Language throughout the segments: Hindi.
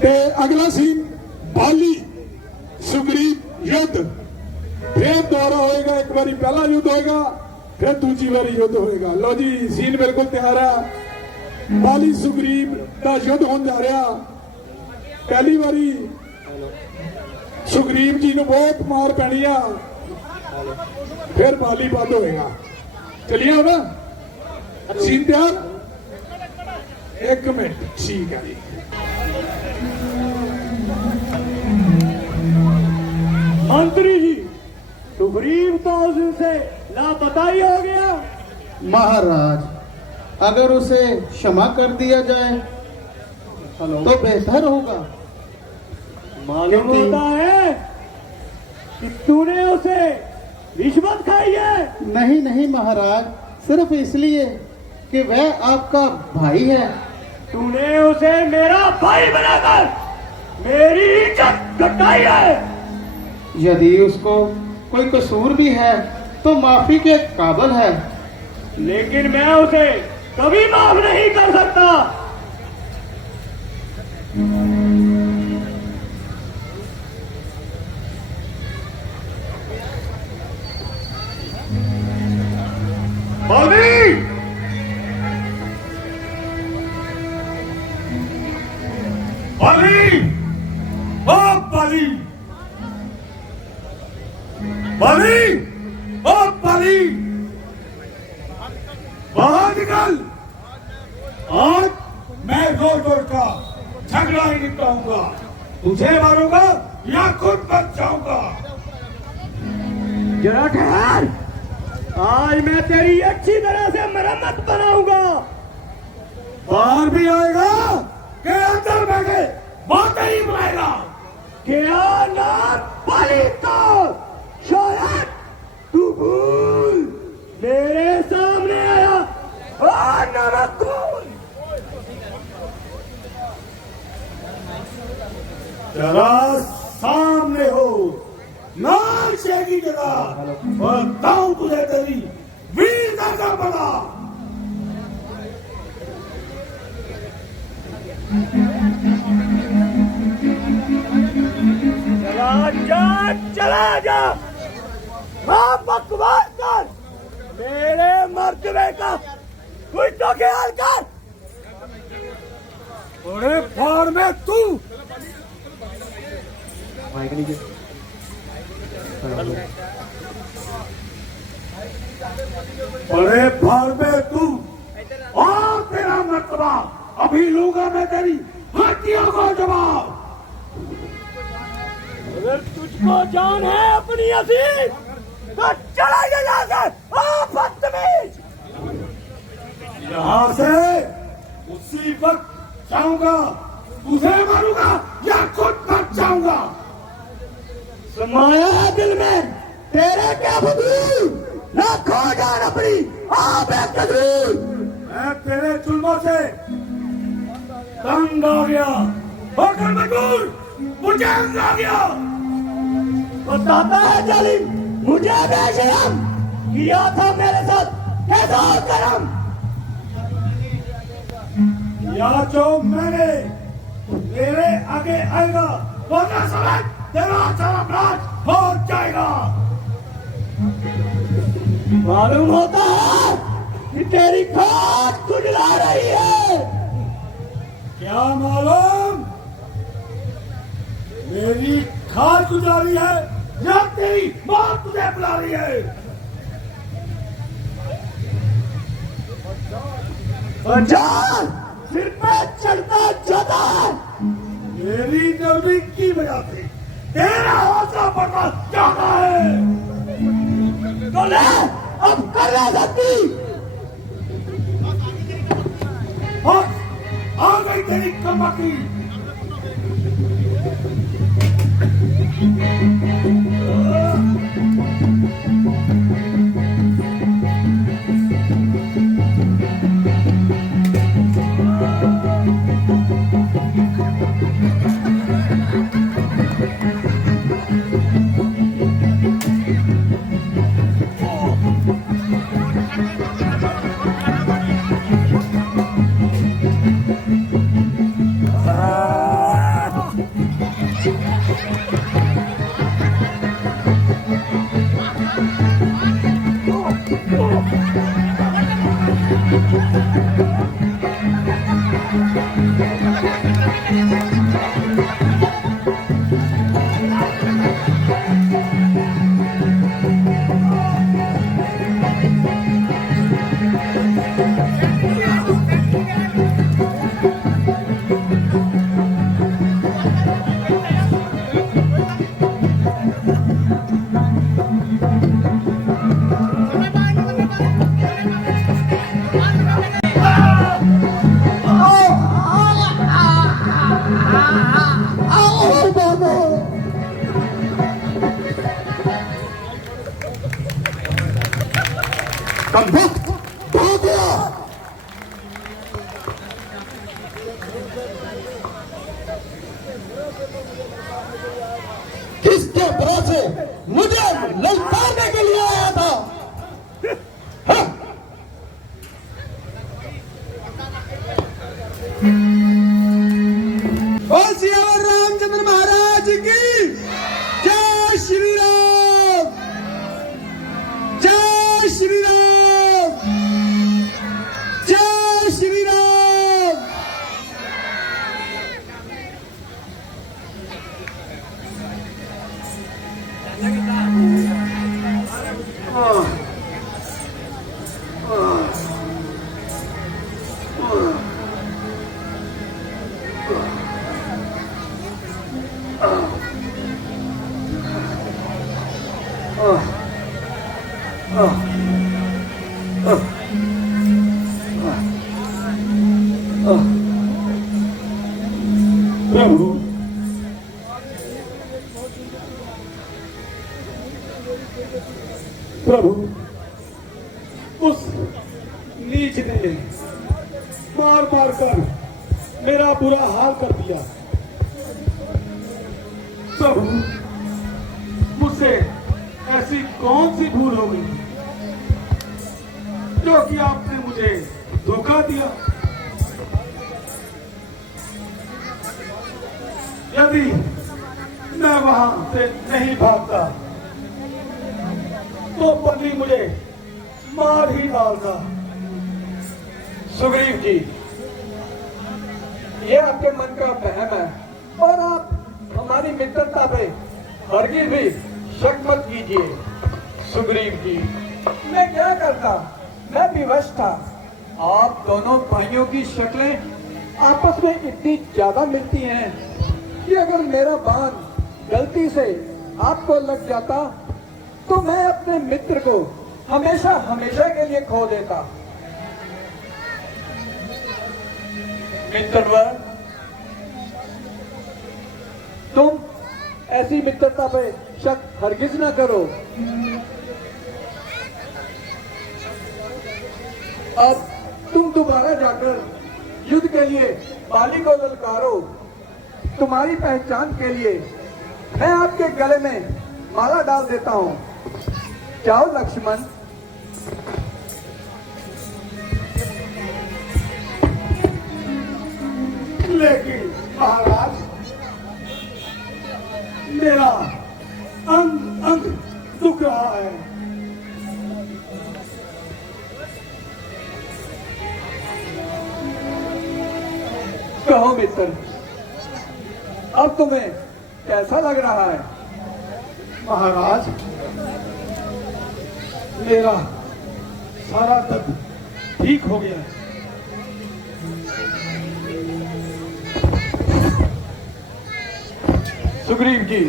ते अगला सीन बाली सुग्रीव युद्ध, फिर दोहरा होएगा। एक बारी पहला युद्ध होएगा, फिर दूसरी बारी युद्ध होएगा। लो जी सीन बिल्कुल तैयार है। बाली सुग्रीव का युद्ध होने जा रहा। पहली बारी सुग्रीव जी को बहुत मार पैनी आ, फिर बाली बंद होएगा। चलिए हो ना, सीन तैयार। एक मिनट, ठीक है जी। मंत्री जी, सुग्रीव तो उस दिन से लापता ही हो गया। महाराज, अगर उसे क्षमा कर दिया जाए तो बेहतर होगा। मालूम होता है कि तूने उसे रिश्वत खाई है। नहीं नहीं महाराज, सिर्फ इसलिए कि वह आपका भाई है। तूने उसे मेरा भाई बनाकर मेरी इज्जत घटाई है। यदि उसको कोई कसूर भी है तो माफी के काबिल है। लेकिन मैं उसे कभी माफ नहीं कर सकता। बाली, बाली, ओ बाली, बाली, ओ बाली, बाहर निकल। आज मैं रोज रोज का झगड़ा ही निपटाऊंगा। तुझे मारूंगा या खुद बच जाऊंगा। जरा ठहर, आज मैं तेरी अच्छी तरह से मरम्मत बनाऊंगा। बाहर भी आएगा कि अंदर बैठे बात ही बुलाएगा। क्या नाम बाली तो शायद तू भूल मेरे सामने आया। नरकुल, जरा सामने हो, नाम से की जगह बताऊं तुझे तेरी वीरता का पता। चला जा, हाँ बकवास कर। मेरे मर्तबे का कुछ तो ख्याल कर। अरे फाड़ में तू, बड़े फाड़ में तू और तेरा मर्तबा अभी लूंगा मैं तेरी हड्डियों को जवाब। अगर तुझको जान है अपनी असीम तो चला जा यहाँ से। बदतमीज, यहाँ से उसी वक्त जाऊंगा। तुझे मारूंगा या खुद बच जाऊंगा। समाया है दिल में तेरे क्या बदूल, ना खो जान अपनी आप कदूर। मैं तेरे जुल्मों से तंग आ गया, होकर मजबूर मुझे अंग आ गया। बताता है जालिम मुझे बेशरम, किया था मेरे साथ कैसा करम। या जो मैंने तेरे आगे आएगा वो ना समझ तेरा सर्वनाश हो जाएगा। मालूम होता है कि तेरी खाट खुजला रही है। क्या मालूम मेरी खाल गुजार रही है या तेरी मौत तुझे बुला रही है। जान सिर पे चढ़ता जाता है। मेरी जल्दी की वजह से तेरा हौसला बढ़ता जाता है। तो ले अब कर रहा सकती। आ गई तेरी कमकी। किसके भरोसे मुझे ललकारने के लिए आया था? हाँ? बोल सियावर रामचंद्र महाराज की जय श्री राम, जय श्री राम, जय श्री राम। प्रभु, प्रभु, उस नीच ने मार मार कर मेरा बुरा हाल कर दिया। प्रभु, मुझसे ऐसी कौन सी भूल हो गई जो कि आपने मुझे धोखा दिया? यदि मैं वहां से नहीं भागता तो बलि मुझे मार ही डालता। सुग्रीव जी, ये आपके मन का वहम है और आप हमारी मित्रता पे हरगिज भी शक मत कीजिए। सुग्रीव जी, मैं क्या करता, मैं विवश था। आप दोनों भाइयों की शक्लें आपस में इतनी ज्यादा मिलती हैं कि अगर मेरा बाण गलती से आपको लग जाता तो मैं अपने मित्र को हमेशा हमेशा के लिए खो देता। मित्रवर, तुम ऐसी मित्रता पे शक हरगिज न करो। अब तुम दोबारा जाकर युद्ध के लिए बाली को ललकारो। तुम्हारी पहचान के लिए मैं आपके गले में माला डाल देता हूं। जाओ लक्ष्मण। लेकिन महाराज, मेरा अंग अंग दुख रहा है। कहो मित्र, अब तुम्हें कैसा लग रहा है? महाराज, मेरा सारा दर्द ठीक हो गया है। सुग्रीव जी,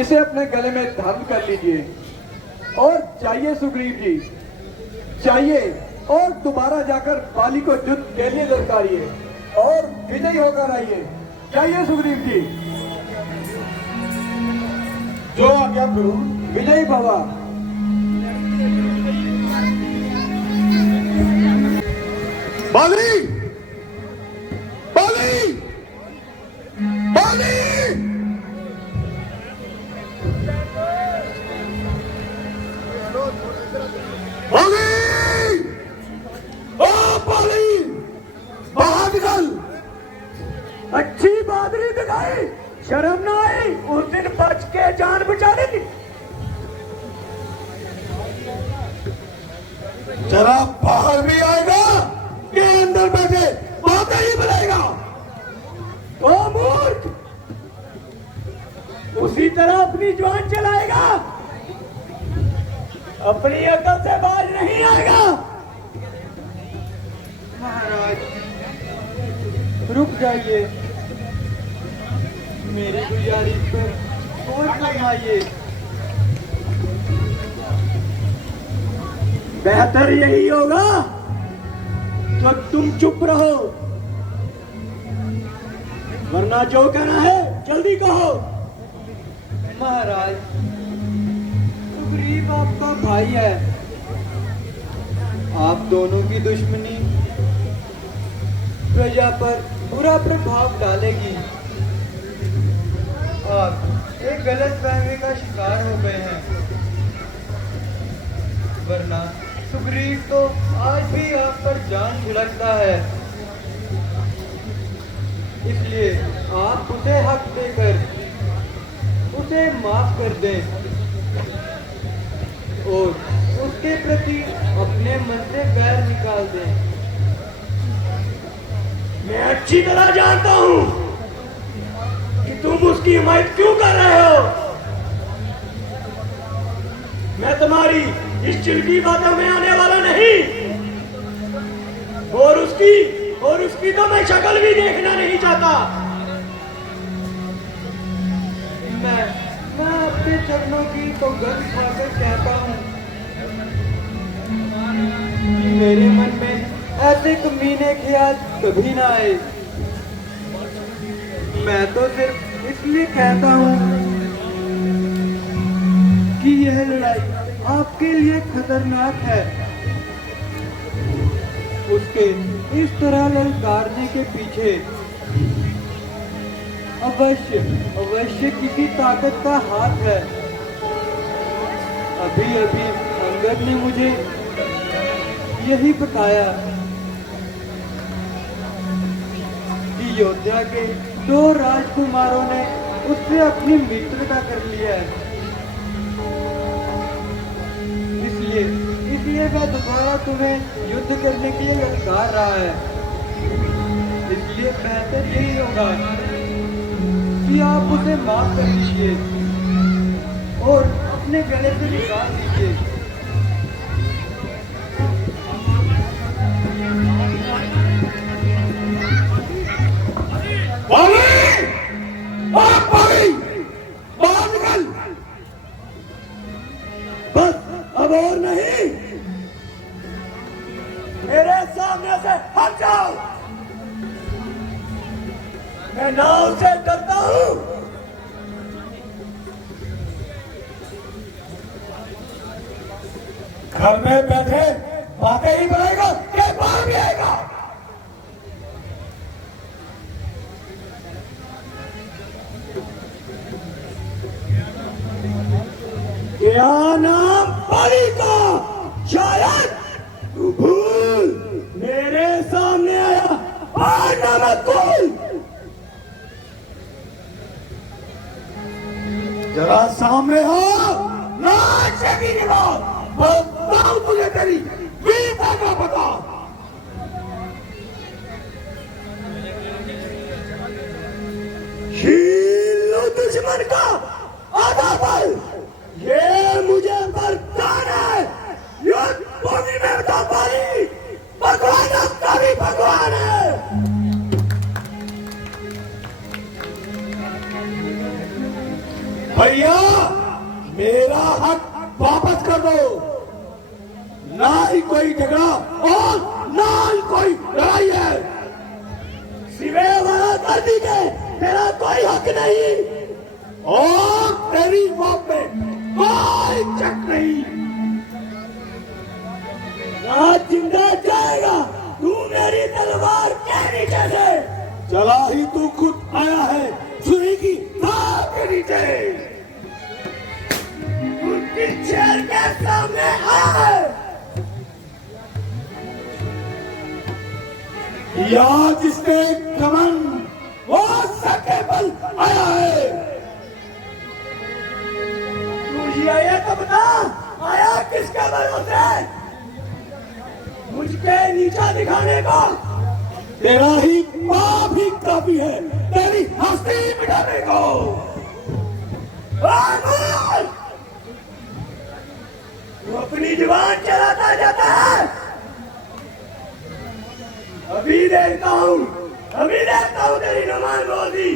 इसे अपने गले में धारण कर लीजिए और जाइए। सुग्रीव जी, जाइए और दोबारा जाकर बाली को युद्ध के लिए ललकारिए और विजयी होकर आइए। जाइए सुग्रीव जी। जो आज्ञा प्रभु। विजयी भवा। बाली, बाली, बाली। बाली, ओ बाली, बाहर निकल। अच्छी बहादुरी दिखाई, शर्म न आई उस दिन बच के जान बचा ली। जरा बाहर भी आएगा के अंदर बैठे बातें ही बोलेगा। तो मूर्ख उसी तरह अपनी जुबान चलाएगा, अपनी अकल से बाहर नहीं आएगा। महाराज रुक जाइए, मेरी गुजारिश पर गौर फरमाइए। बेहतर यही होगा तो तुम चुप रहो, वरना जो कहना है जल्दी कहो। महाराज सुग्रीव आपका भाई है, आप दोनों की दुश्मनी प्रजा पर बुरा प्रभाव डालेगी। आप एक गलत फहमी का शिकार हो गए हैं, वरना सुग्रीव तो आज भी आप पर जान छिड़कता है। इसलिए आप उसे हक देकर उसे माफ कर दें और उसके प्रति अपने मन से बैर निकाल दें। मैं अच्छी तरह जानता हूं कि तुम उसकी हिमायत क्यों कर रहे हो। मैं तुम्हारी इस चिल्की बातों में आने वाला नहीं, और उसकी तो मैं शक्ल भी देखना नहीं चाहता। मैं अपने चरणों की तो गंध खाकर कहता हूँ कि मेरे मन में ऐसे कमीने ख्याल कभी ना आए। मैं तो सिर्फ इसलिए कहता हूँ कि यह लड़ाई आपके लिए खतरनाक है। उसके इस तरह ललकारने के पीछे अवश्य किसी ताकत का हाथ है। अभी अंगद ने मुझे यही बताया कि योद्धा के 2 राजकुमारों ने उससे अपनी मित्रता कर लिया है। इसलिए वह दोबारा तुम्हें युद्ध करने के लिए ललकार रहा है। इसलिए बेहतर यही होगा कि आप उसे माफ कर दीजिए और अपने गले से निकाल दीजिए। बाहर निकल, बस अब और नहीं, मेरे सामने से हट जाओ। मैं नाव से डरता हूं। घर में बैठे बातें ही बनाएगा कि बाहर भी आएगा। क्या नाम पाली का शायद तू भूल मेरे सामने आया और नमक खोल। जरा सामने हो, नाच की बताओ तुझे तेरी वीरता का पता। छीन लो दुश्मन का आधा बल, ये मुझे वरदान है। युद्ध भूमि में बता पाई, भगवान का भी भगवान है। भैया मेरा हक वापस कर दो, ना ही कोई झगड़ा और ना ही कोई लड़ाई है। सिवे वाला कर दीजिए, तेरा कोई हक नहीं और तेरी मौत में कोई चक नहीं। रात जिंदा जाएगा तू मेरी तलवार के नीचे से। चला ही तू खुद आया है सुई की तार के नीचे। उनकी चेयर के सामने आया है, या जिसके कमन वो सके बल आया है। तू ये तो बता, आया किसके भरोसे? के नीचा दिखाने का तेरा ही पाप ही काफी है तेरी हस्ती मिटाने को। तू अपनी जुबान चलाता जाता है। अभी देखता हूँ तेरी नुमान रोजी।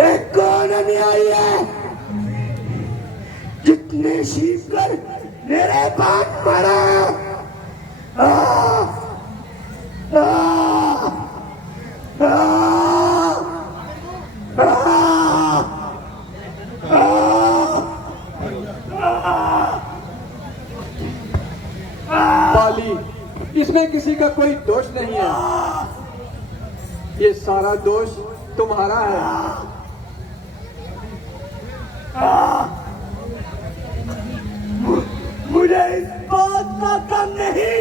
एक कौन अन्यायी है जितने शीख कर मेरे बाप मरा। बाली, इसमें किसी का कोई दोष नहीं है। ये सारा दोष तुम्हारा है। मुझे इस बात का गम नहीं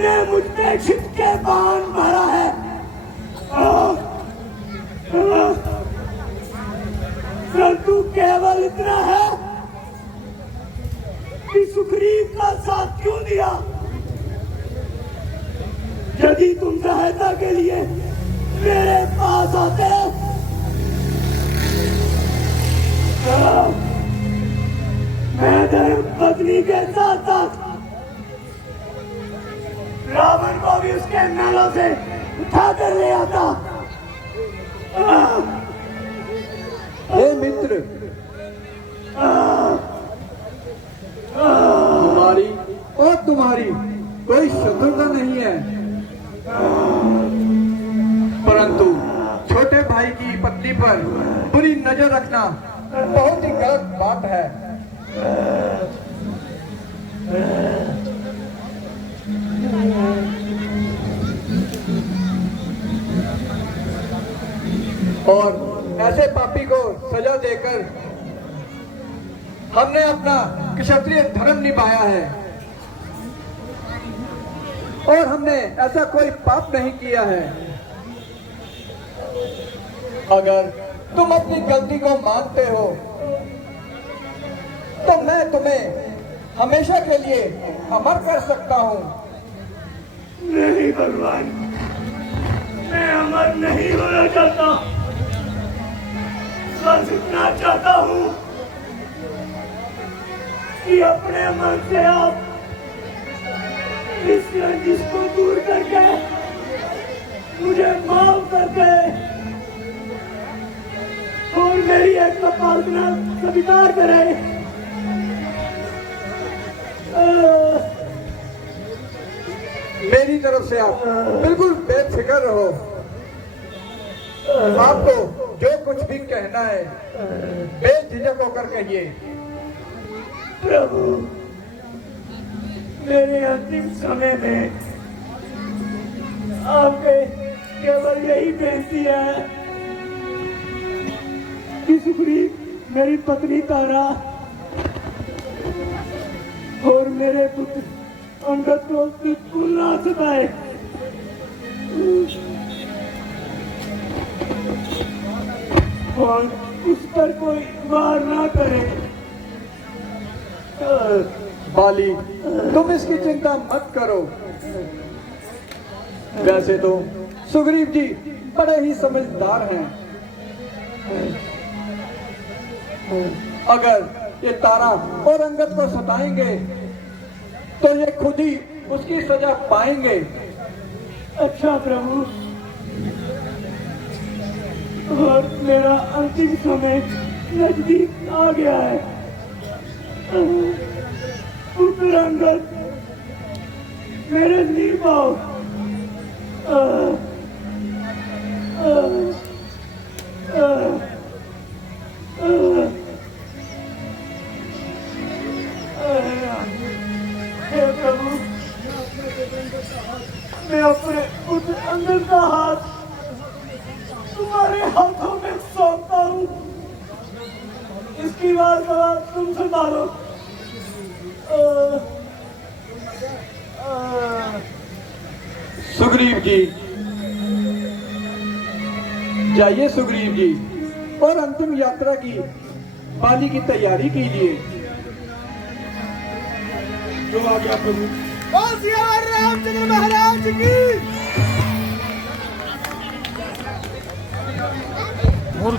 तुमने मुझ पे छिटके बाण मारा है। परंतु केवल इतना है कि सुग्रीव का साथ क्यों दिया? यदि तुम सहायता के लिए मेरे पास आते मैं धर्म पत्नी के साथ साथ रावण को भी उसके महलों से उठा कर ले आता। हे मित्र, तुम्हारी और तुम्हारी कोई शत्रुता नहीं है, परंतु छोटे भाई की पत्नी पर बुरी नजर रखना बहुत ही गलत बात है। और ऐसे पापी को सजा देकर हमने अपना क्षत्रिय धर्म निभाया है और हमने ऐसा कोई पाप नहीं किया है। अगर तुम अपनी गलती को मानते हो तो मैं तुम्हें हमेशा के लिए अमर कर सकता हूँ। नहीं भगवान, मैं अमर नहीं होना चाहता, बस इतना चाहता हूँ कि अपने मन से आप इस रंजिश को दूर करके मुझे माफ कर दे और मेरी एक प्रार्थना स्वीकार करे। मेरी तरफ से आप बिल्कुल बेफिक्र रहो। आपको जो कुछ भी कहना है बेझिझक होकर कहिए। प्रभु, मेरे अंतिम समय में आपके केवल यही बेनती है कि सुग्रीव मेरी पत्नी तारा और मेरे पुत्र अंगद को बिल्कुल ना सताए। और उस पर कोई वार ना करे। बाली, तुम इसकी चिंता मत करो। वैसे तो सुग्रीव जी बड़े ही समझदार हैं। अगर ये तारा और अंगद को सताएंगे तो ये खुद ही उसकी सजा पाएंगे। अच्छा प्रभु, और मेरा अंतिम समय नजदीक आ गया है। पुत्र अंगद, मेरे नींव आओ। हे प्रभु, मैं अपने पुत्र अंगद का हाथ तुम्हारे हाथों में सौंपता हूँ। इसकी बात तुम संभालो। सुग्रीव जी, जाइए सुग्रीव जी, और अंतिम यात्रा की बाली की तैयारी कीजिए। जो आ गया प्रभु। रामचंद्र महाराज की और